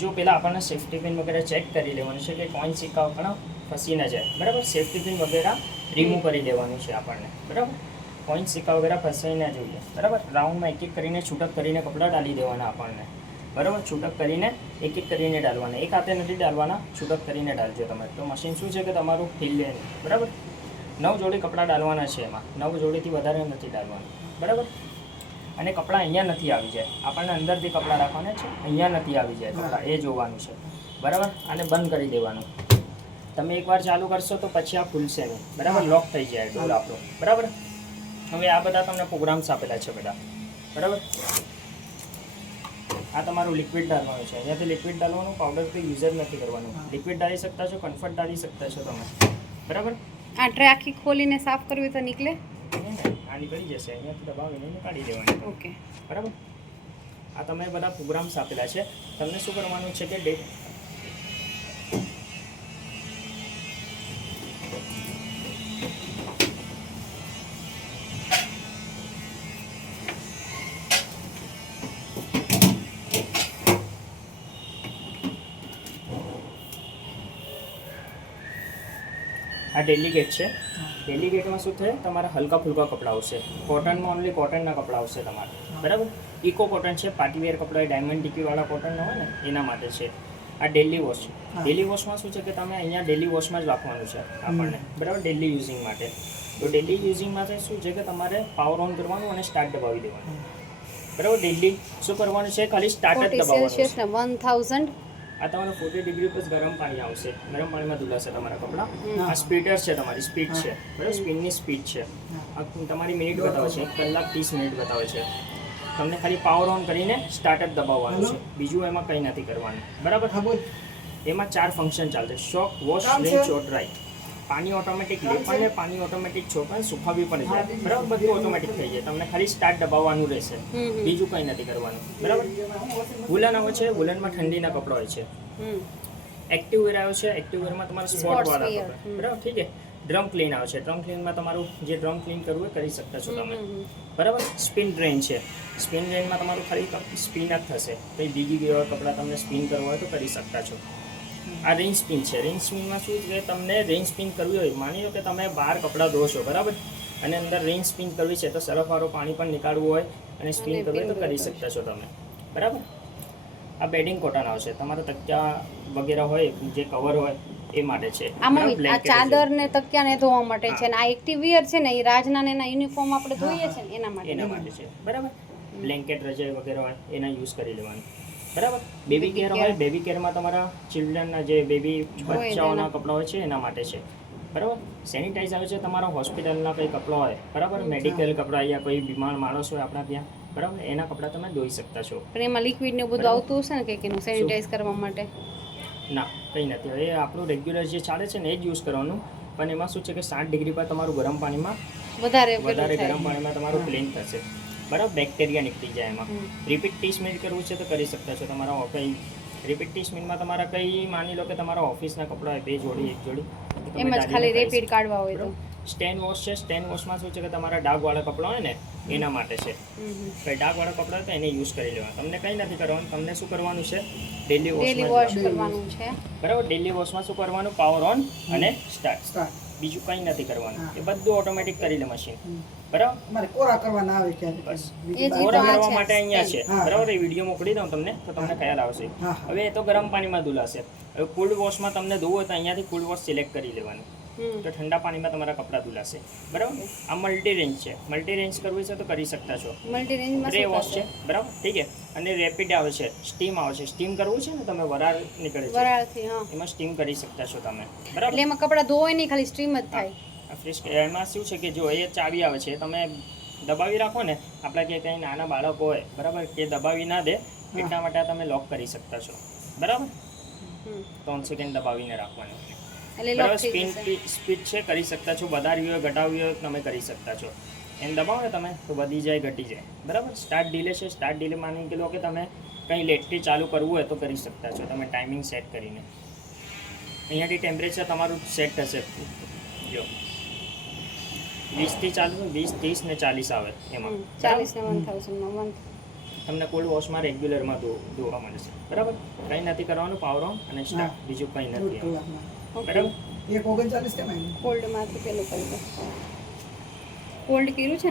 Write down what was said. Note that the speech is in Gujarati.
જો પહેલાં આપણને સેફ્ટી પિન વગેરે ચેક કરી લેવાનું છે કે કોઈન સિક્કા પણ ફસી ન જાય, બરાબર. સેફ્ટી પિન વગેરે રિમૂવ કરી લેવાનું છે આપણને, બરાબર. કોઈન સિક્કા વગેરે ફસાઈ ના જોઈએ, બરાબર. રાઉન્ડમાં એક એક કરીને છૂટક કરીને કપડાં ડાલી દેવાના આપણને, બરાબર. છૂટક કરીને એક એક કરીને ડાલવાના, એક હાથે નથી ડાલવાના, છૂટક કરીને ડાલજો તમે. તો મશીન શું છે કે તમારું હિલે નહીં, બરાબર. 9 જોડી કપડાં ડાલવાના છે એમાં, 9 જોડીથી વધારે નથી ડાલવાના, બરાબર. અને કપડાં અહીંયા નથી આવી જાય, આપણને અંદરથી કપડાં રાખવાના છે, અહીંયા નથી આવી જાય કપડાં, એ જોવાનું છે, બરાબર. આને બંધ કરી દેવાનું. તમે એકવાર ચાલુ કરશો તો પછી આ ખુલશે નહીં, બરાબર. લોક થઈ જાય ડોર આપણો, બરાબર. હવે આ બધા તમને પ્રોગ્રામ્સ આપેલા છે બધા, બરાબર. આ તમારું લિક્વિડ ડાલવાનું છે, અહીંયાથી લિક્વિડ ડાલવાનું, પાવડરથી યુઝ નથી કરવાનું. લિક્વિડ ડાલી શકતા છો, કન્ફર્ટ ડાલી શકતા છો તમે, બરાબર. આ ટ્રે આખી ખોલીને સાફ કરવી તો નીકળે? આ નીકળી જશે, અહીંયાથી દબાવીને કાઢી દેવાની, ઓકે, બરાબર. આ તમે બધા પ્રોગ્રામ્સ આપેલા છે, તમને શું કરવાનું છે કે આ ડેલિગેટ છે. ડેલિગેટમાં શું થાય, તમારા હલકા ફુલકા કપડાં આવશે. કોટનમાં ઓનલી કોટનના કપડાં આવશે તમારે, બરાબર. ઇકો કોટન છે, પાર્ટીવેર કપડાં, ડાયમંડ ટીકીવાળા કોટન હોય ને એના માટે છે. આ ડેલી વોશ છે. ડેલી વોશમાં શું છે કે તમે અહીંયા ડેલી વોશમાં જ રાખવાનું છે આપણને, બરાબર. ડેલી યુઝિંગ માટે. તો ડેલી યુઝિંગ માટે શું છે કે તમારે પાવર ઓન કરવાનું અને સ્ટાર્ટ દબાવી દેવાનું, બરાબર. ડેલી શું કરવાનું છે, ખાલી સ્ટાર્ટ જ દબાવવાનું છે. 1000 આ તમારે 40 ડિગ્રી પર ગરમ પાણી આવશે, ગરમ પાણીમાં ધુલાશે તમારા કપડાં. આ સ્પીડર છે, તમારી સ્પીડ છે, બરાબર. સ્પિનની સ્પીડ છે. આ તમારી મિનિટ બતાવે છે, 1 કલાક 30 મિનિટ બતાવે છે. તમને ખાલી પાવર ઓન કરીને સ્ટાર્ટ જ દબાવવાનું છે, બીજું એમાં કંઈ નથી કરવાનું, બરાબર. એમાં 4 ફંક્શન ચાલશે: શોક, વોશ, રિન્સ, ડ્રાય. પાણી ઓટોમેટિક લે પણ, પાણી ઓટોમેટિક છોકરા સુખાવી પણ જાય, બરાબર. બધું ઓટોમેટિક થઈ જાય, તમને ખાલી સ્ટાર્ટ દબાવવાનું રહેશે, બીજું કંઈ નથી કરવાનું, બરાબર. વુલન આવે છે, વુલનમાં ઠંડીના કપડા હોય છે. એક્ટિવ વેર આવે છે, એક્ટિવ વેરમાં તમારે સ્પોટ વાળા કપડા, બરાબર. ઠીક છે. ડ્રમ ક્લીન આવે છે, ડ્રમ ક્લીનમાં તમારું જે ડ્રમ ક્લીન કરવું એ કરી શકતા છો તમે, બરાબર. સ્પિન ડ્રેન છે, સ્પિન ડ્રેનમાં તમારું ખાલી સ્પિન જ થશે, કંઈ ભીગી ગયા હોય કપડાં તમને સ્પિન કરવા હોય તો કરી શકતા છો. આ રેન્જ સ્પિન છે. રેન્જ સ્પિનમાં શું છે, તમને રેન્જ સ્પિન કરવી હોય, માની લો કે તમે બહાર કપડાં ધો છો, બરાબર, અને અંદર રેન્જ સ્પિન કરવી છે, તો સરફવાળું પાણી પણ નીકાળવું હોય અને સ્પિન કરવી હોય તો કરી શકતા છો તમે, બરાબર. આ બેડિંગ કોટન આવશે, તમારા તકિયા વગેરે હોય જે કવર હોય એ માટે છે. આમાં આ ચાદર ને તકિયા ને ધોવા માટે છે, અને આ એક્ટિવ વિયર છે ને એ રાજના ને એના યુનિફોર્મ આપણે ધોઈએ છે ને એના માટે છે, બરાબર. બ્લેન્કેટ રજાઈ વગેરે હોય એના યુઝ કરી લેવાનું, બરાબર. બેબી કેર હોય, બેબી કેરમાં તમારા ચિલ્ડ્રનના જે બેબી બચ્ચાઓના કપડાં હોય છે એના માટે છે, બરાબર. સેનિટાઈઝ આવે છે, તમારા હોસ્પિટલના કંઈ કપડાં હોય, બરાબર, મેડિકલ કપડાં, યા કોઈ બીમાર માણસ હોય આપણા ત્યાં, બરાબર, એના કપડાં તમે ધોઈ શકતા છો. પણ એમાં લિક્વિડ ને બધું આવતું હશે ને કંઈક એનું સેનિટાઈઝ કરવા માટે? ના, કંઈ નથી. એ આપણું રેગ્યુલર જે ચાલે છે ને એ જ યુઝ કરવાનું. પણ એમાં શું છે કે 60 ડિગ્રી પર તમારું ગરમ પાણીમાં વધારે ગરમ પાણીમાં તમારું ક્લીન થશે, બરાબર. બેક્ટેરિયા નીકળી જાય એમાં. રિપીટ 30 મિનિટ કરવું છે તો કરી શકતા છો. તમારા કંઈ રિપીટ 30 મિનિટમાં તમારા કંઈ માની લો કે તમારા ઓફિસના કપડાં હોય 2 જોડી 1 જોડી, એમ જ ખાલી રિપીટ કાઢવા હોય તો. સ્ટેન વોશ છે. સ્ટેન વોશમાં શું છે કે તમારા ડાઘવાળા કપડાં હોય ને એના માટે છે. કંઈ ડાઘવાળા કપડાં હોય તો એને યુઝ કરી લેવા. તમને કંઈ નથી કરવાનું, તમને શું કરવાનું છે, ડેલી વોશ કરવાનું છે, બરાબર. ડેલી વોશમાં શું કરવાનું, પાવર ઓન અને સ્ટાર્ટ, બીજું કંઈ નથી કરવાનું. એ બધું ઓટોમેટિક કરી લે મશીન, બરાબર. કોરા કરવાના આવે છે, કોરા કરવા માટે અહીંયા છે, બરાબર. એ વિડીયો મોકલી દઉં તમને તો તમને ખ્યાલ આવશે. હવે એ તો ગરમ પાણીમાં ધુલાશે. હવે કોલ્ડ વોશમાં તમને ધોવું હોય તો અહીંયાથી કોલ્ડ વોશ સિલેક્ટ કરી લેવાનું, તો ઠંડા પાણીમાં તમારા કપડાં ધુલાશે, બરાબર. આ મલ્ટી રેન્જ છે. મલ્ટી રેન્જ કરવી છે તો કરી શકતા છો. મલ્ટી રેન્જમાં રે વોશ છે, બરાબર, ઠીક છે. અને રેપિડ આવે છે, સ્ટીમ આવે છે. સ્ટીમ કરવું છે ને તમે, વરાળ નીકળે છે, વરાળથી, હા, એમાં સ્ટીમ કરી શકતા છો તમે, બરાબર. એટલે એમાં કપડાં ધોવાય નહીં, ખાલી સ્ટીમ જ થાય. ફ્રેશ એમાં શું છે કે જો એ ચાવી આવે છે, તમે દબાવી રાખો ને, આપણા કે કંઈ નાના બાળકો હોય, બરાબર, કે દબાવી ના દે એટલા માટે તમે લોક કરી શકતા છો, બરાબર. 3 સેકન્ડ દબાવીને રાખવાનું, બરાબર. સ્પીડ છે, કરી શકતા છો. વધારવી હોય ઘટાડવી હોય તમે કરી શકતા છો. એમ દબાવો ને તમે તો વધી જાય ઘટી જાય, બરાબર. સ્ટાર્ટ ડીલે છે. સ્ટાર્ટ ડીલે માની કે લો કે તમે કંઈ લેટથી ચાલુ કરવું હોય તો કરી શકતા છો તમે, ટાઈમિંગ સેટ કરીને. અહીંયાથી ટેમ્પરેચર તમારું સેટ થશે, જો 20 થી ચાલુ, 20, 30 ને 40 આવે એમાં. 40 ને 1000 માં તમને કોલ્ડ વોશમાં રેગ્યુલરમાં ધોવા મળશે બરાબર. કંઈ નથી કરવાનું, પાવર ઓન અને સ્ટાર્ટ, બીજું કંઈ નથી બરાબર. એક 39 કેમ આવ્યું? કોલ્ડમાંથી પેલું કરી દો. કોલ્ડ કર્યું છે ને